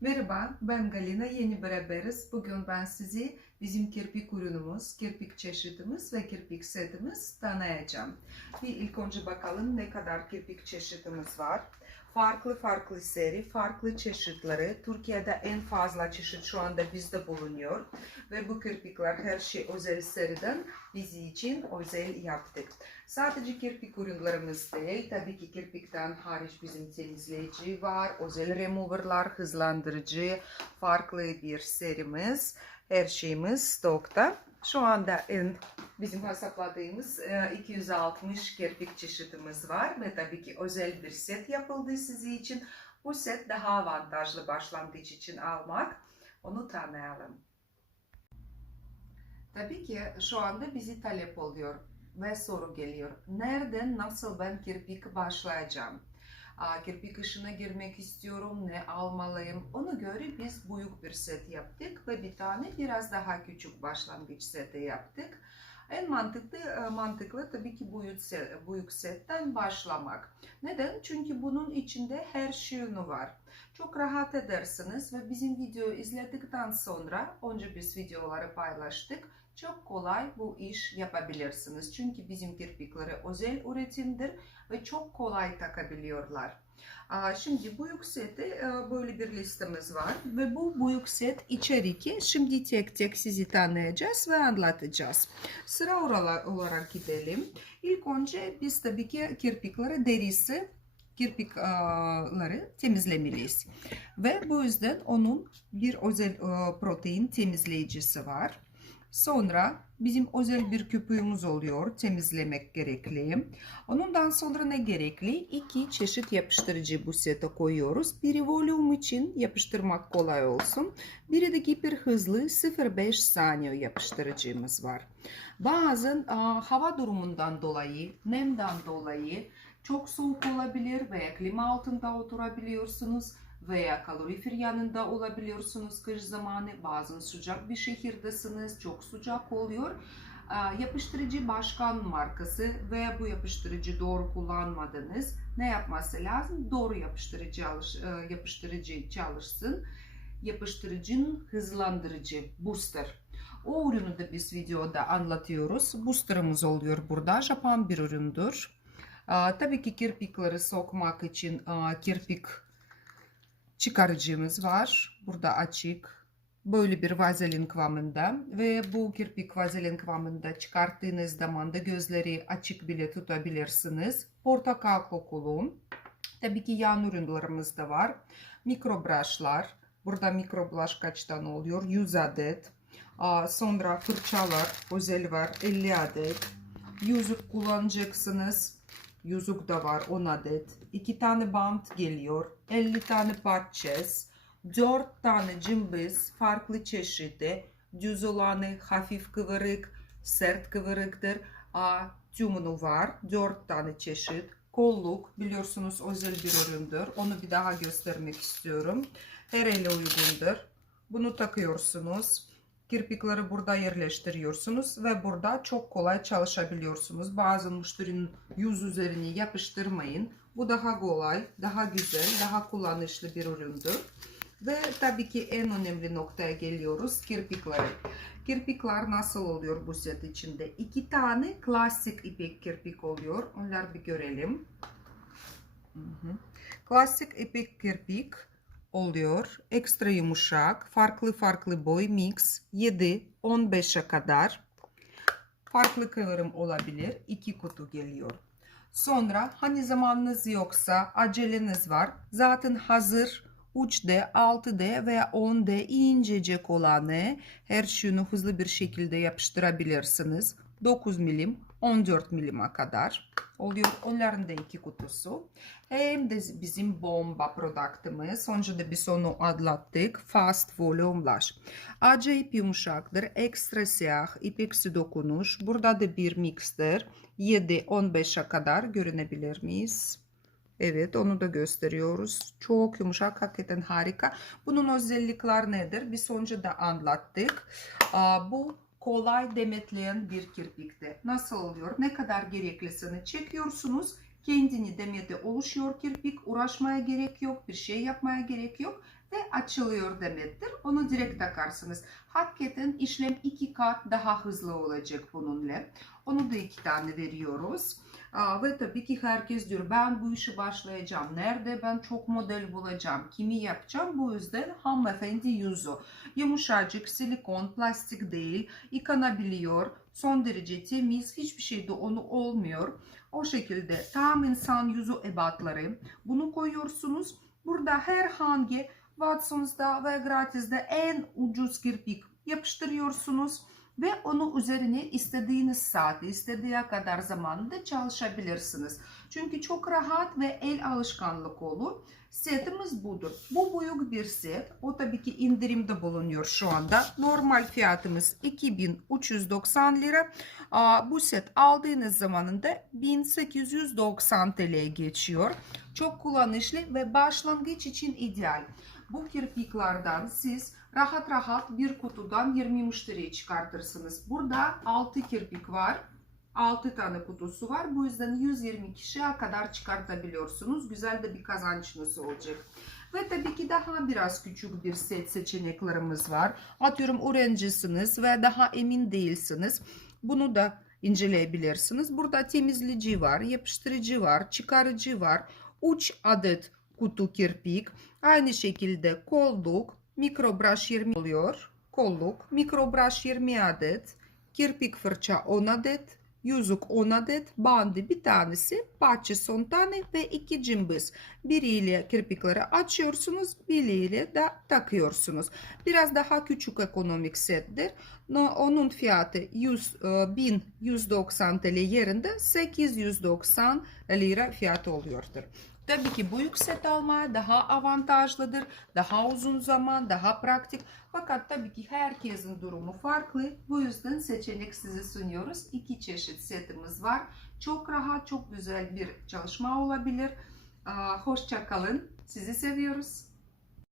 Merhaba, ben Galina. Yeni beraberiz. Bugün ben sizi bizim kirpik ürünümüz, kirpik çeşitimiz ve kirpik setimiz tanıyacağım. Bir ilk önce bakalım ne kadar kirpik çeşitimiz var. Farklı farklı seri, farklı çeşitleri. Türkiye'de en fazla çeşit şu anda bizde bulunuyor. Ve bu kirpikler her şey özel seriden bizi için özel yaptık. Sadece kirpik ürünlerimiz değil, tabii ki kirpikten hariç bizim temizleyici var, özel removerlar, hızlandırıcı, farklı bir serimiz, her şeyimiz stokta. Şu anda en bizim hesapladığımız e, 260 kirpik çeşitimiz var ve tabii ki özel bir set yapıldı sizi için. Bu set daha avantajlı başlangıç için almak. Onu tanıyalım. Tabii ki şu anda bizi talep oluyor ve soru geliyor. Nereden, nasıl ben kirpik başlayacağım? Aa, kirpik işine girmek istiyorum, ne almalıyım? Ona göre biz büyük bir set yaptık ve bir tane biraz daha küçük başlangıç seti yaptık. En mantıklı, e, mantıklı tabii ki büyük, büyük setten başlamak. Neden? Çünkü bunun içinde her şeyini var. Çok rahat edersiniz ve bizim videoyu izledikten sonra, önce biz videoları paylaştık, çok kolay bu iş yapabilirsiniz. Çünkü bizim kirpikleri özel üretimdir ve çok kolay takabiliyorlar. Şimdi büyük seti böyle bir listemiz var ve bu büyük set içeriki şimdi tek tek sizi tanıyacağız ve anlatacağız. Sıra olarak gidelim. İlk önce biz tabii ki kirpikleri derisi kirpikleri temizlemeliyiz. Ve bu yüzden onun bir özel protein temizleyicisi var. Sonra bizim özel bir köpüğümüz oluyor. Temizlemek gerekli. Ondan sonra ne gerekli? İki çeşit yapıştırıcı bu sete koyuyoruz. Biri volüm için yapıştırmak kolay olsun. Biri de hiper hızlı 0.5 saniye yapıştırıcımız var. Bazen a, hava durumundan dolayı, nemden dolayı çok soğuk olabilir veya klima altında oturabiliyorsunuz veya kalorifer yanında olabiliyorsunuz kış zamanı. Bazen sıcak bir şehirdesiniz, çok sıcak oluyor. Yapıştırıcı başkan markası veya bu yapıştırıcı doğru kullanmadınız. Ne yapması lazım? Doğru yapıştırıcı, alış, yapıştırıcı çalışsın. Yapıştırıcının hızlandırıcı booster. O ürünü de biz videoda anlatıyoruz. Boosterımız oluyor burada. Japan bir üründür. Tabii ki kirpikleri sokmak için kirpik çıkarıcımız var. Burada açık. Böyle bir vazelin kıvamında ve bu kirpik vazelin kıvamında çıkarttığınız zaman da gözleri açık bile tutabilirsiniz. Portakal kokulu. Tabii ki yan ürünlerimiz de var. Mikro brushlar. Burada mikro brush kaçtan oluyor? 100 adet. Sonra fırçalar özel var 50 adet. Yüzük kullanacaksınız. Yüzük de var 10 adet. 2 tane bant geliyor. 50 tane parças. 4 tane cımbız farklı çeşidi. Düz olanı hafif kıvırık, sert kıvırıktır. A, tümünü var. 4 tane çeşit. Kolluk biliyorsunuz özel bir üründür. Onu bir daha göstermek istiyorum. Her ele uygundur. Bunu takıyorsunuz. Kirpikleri burada yerleştiriyorsunuz ve burada çok kolay çalışabiliyorsunuz. Bazı müşterinin yüz üzerine yapıştırmayın. Bu daha kolay, daha güzel, daha kullanışlı bir üründür. Ve tabii ki en önemli noktaya geliyoruz. Kirpikleri. Kirpikler nasıl oluyor bu set içinde? İki tane klasik ipek kirpik oluyor. Onları bir görelim. Hı hı. Klasik ipek kirpik oluyor. Ekstra yumuşak, farklı farklı boy mix 7-15'e kadar farklı kıvırım olabilir. İki kutu geliyor. Sonra hani zamanınız yoksa aceleniz var. Zaten hazır 3D, 6D veya 10D incecik olanı her şeyini hızlı bir şekilde yapıştırabilirsiniz. 9 milim 14 milime kadar oluyor. Onların da iki kutusu. Hem de bizim bomba produktımız. Önce de biz onu adlattık. Fast Volume Lash. Acayip yumuşaktır. Ekstra siyah. ipeksi dokunuş. Burada da bir mixtir. 7-15'e kadar görebilir miyiz? Evet onu da gösteriyoruz. Çok yumuşak hakikaten harika. Bunun özellikler nedir? Biz önce de anlattık. Bu kolay demetleyen bir kirpikte. Nasıl oluyor? Ne kadar gereklisini çekiyorsunuz. Kendini demede oluşuyor kirpik. Uğraşmaya gerek yok. Bir şey yapmaya gerek yok. Ve açılıyor demektir. Onu direkt takarsınız. Hakikaten işlem iki kat daha hızlı olacak bununla. Onu da iki tane veriyoruz. Aa, ve tabii ki herkes diyor ben bu işi başlayacağım. Nerede ben çok model bulacağım. Kimi yapacağım. Bu yüzden hanımefendi yüzü. Yumuşacık, silikon, plastik değil. Yıkanabiliyor. Son derece temiz. Hiçbir şey de onu olmuyor. O şekilde tam insan yüzü ebatları. Bunu koyuyorsunuz. Burada herhangi Watson's'da ve gratis'te en ucuz kirpik yapıştırıyorsunuz ve onu üzerine istediğiniz saati, istediği kadar zamanda çalışabilirsiniz. Çünkü çok rahat ve el alışkanlık olur. Setimiz budur. Bu büyük bir set. O tabii ki indirimde bulunuyor şu anda. Normal fiyatımız 2390 lira. Bu set aldığınız zamanında 1890 TL geçiyor. Çok kullanışlı ve başlangıç için ideal. Bu kirpiklerden siz rahat rahat bir kutudan 20 müşteriyi çıkartırsınız. Burada 6 kirpik var. 6 tane kutusu var. Bu yüzden 120 kişiye kadar çıkartabiliyorsunuz. Güzel de bir kazançınız olacak. Ve tabii ki daha biraz küçük bir set seçeneklerimiz var. Atıyorum öğrencisiniz ve daha emin değilsiniz. Bunu da inceleyebilirsiniz. Burada temizleyici var, yapıştırıcı var, çıkarıcı var. 3 adet kutu kirpik. Aynı şekilde kolluk, mikrobrush 20 oluyor. Kolluk, mikrobrush 20 adet, kirpik fırça 10 adet, yüzük 10 adet, bandı bir tanesi, parçası 10 tane ve iki cımbız. Biriyle kirpikleri açıyorsunuz, biriyle de takıyorsunuz. Biraz daha küçük ekonomik settir. No, onun fiyatı 100, e, 1190 TL yerinde 890 lira fiyatı oluyordur. Tabii ki bu set almaya daha avantajlıdır, daha uzun zaman, daha pratik. Fakat tabii ki herkesin durumu farklı. Bu yüzden seçenek size sunuyoruz. İki çeşit setimiz var. Çok rahat, çok güzel bir çalışma olabilir. Hoşça kalın. Sizi seviyoruz.